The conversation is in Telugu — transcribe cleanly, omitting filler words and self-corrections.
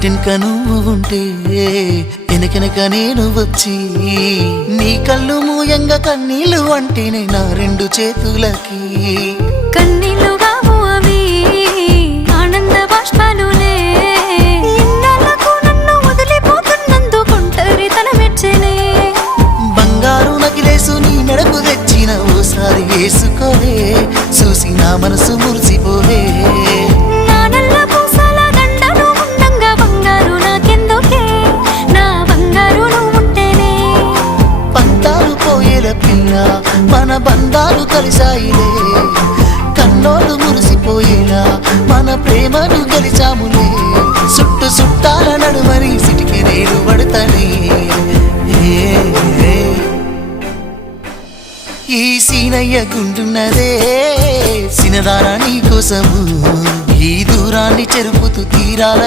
ఇంటింక నువ్వు ఉంటే వెనకెనక నేను వచ్చి నీ కళ్ళు మూయంగా కన్నీళ్ళు అంటేనే నా రెండు చేతులకి కన్నీళ్ళుగా అవి ఆనంద బాష్పాలులే ఇన్నాళ్ళకు నన్ను వదిలిపోతున్నందుకు ఒంటరితనం మెచ్చనే బంగారు నకిలేసు నీ మెడకు తెచ్చిన ఓసారి వేసుకోవే చూసి నా మనసు మురిసిపోవే మన బంధాలు కలిసాయిలే కన్నోళ్ళు మురిసిపోయేలా మన ప్రేమను గెలిచాములే చుట్టు చుట్టాల నడుమని సిటికి నేను పడతానే ఈ సీనయ్య గుండున్నదే సినదారా నీ కోసము ఈ దూరాన్ని చెరుపుతూ తీరాల